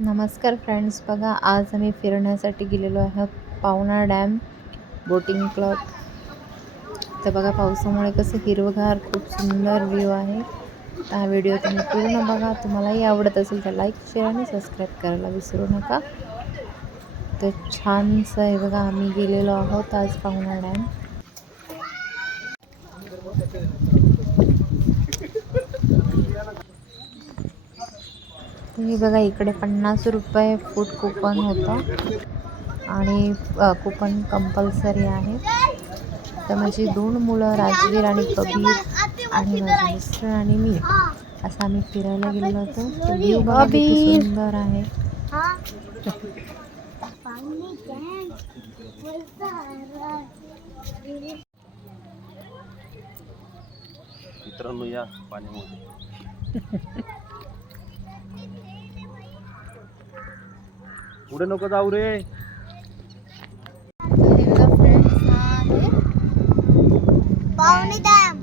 नमस्कार फ्रेंड्स बघा आज आम्ही फिरण्यासाठी गेलेलो आहोत पावना डॅम बोटिंग क्लब तर बघा पावसामुळे कसं हिरवगार खूप सुंदर व्ह्यू आहे. हा व्हिडिओ तुम्ही पूर्ण बघा. तुम्हालाही आवडत असेल तर लाईक शेअर आणि सबस्क्राईब करायला विसरू नका. तर छानसं आहे बघा आम्ही गेलेलो आहोत आज पावना डॅम. तुम्ही बघा इकडे पन्नास रुपये फूट कुपन होतं. आणि कुपन कंपल्सरी आहे. तर माझी दोन मुलं राजवीर आणि कबीर आणि माझे मिस्टर आणि मी असं आम्ही फिरायला गेलेलो होतो. व्ह्यू बघा सुंदर आहे. मित्रांनो या पाण्यामध्ये. पुढे नको जाऊ रे. डॅम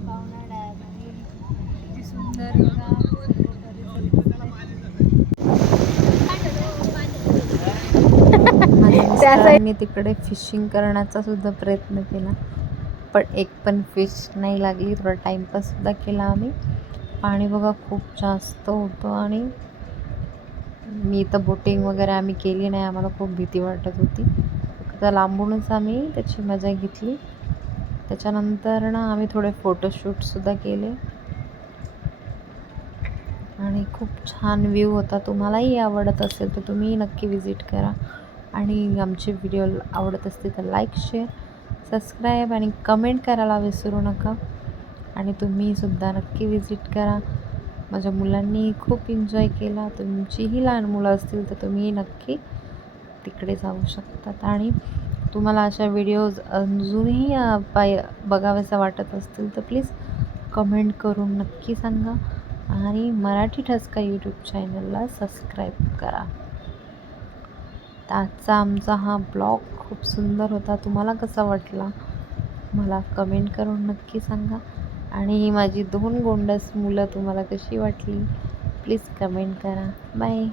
त्यासाठी तिकडे फिशिंग करण्याचा सुद्धा प्रयत्न केला. पण एक पण फिश नाही लागली थोडा टाईमपास सुद्धा केला आम्ही. पाणी बघा खूप जास्त होतं आणि मी तर बोटिंग वगैरे आम्ही केली नाही आम्हाला खूप भीती वाटत होती. तर लांबूनच आम्ही त्याची मजा घेतली. त्याच्यानंतर ना आम्ही थोडे फोटोशूटसुद्धा केले. आणि खूप छान व्ह्यू होता. तुम्हालाही आवडत असेल तर तुम्ही नक्की व्हिजिट करा. आणि आमचे व्हिडिओ आवडत असतील तर लाईक शेअर सबस्क्राईब आणि कमेंट करायला विसरू नका. आणि तुम्हीसुद्धा नक्की व्हिजिट करा. माझ्या मुलांनी खूप एन्जॉय केला. तुमचीही लहान मुलं असतील तर तुम्ही नक्की तिकडे जाऊ शकतात. आणि तुम्हाला अशा व्हिडिओज अजूनही पाय बघाव्याचा वाटत असतील तर प्लीज कमेंट करून नक्की सांगा. आणि मराठी ठसका यूट्यूब चॅनलला सबस्क्राईब करा. तर आजचा आमचा हा ब्लॉग खूप सुंदर होता. तुम्हाला कसा वाटला? मला कमेंट करून नक्की सांगा. आणि ही माझी दोन गोंडस मुलं तुम्हाला कशी वाटली? प्लीज कमेंट करा. बाय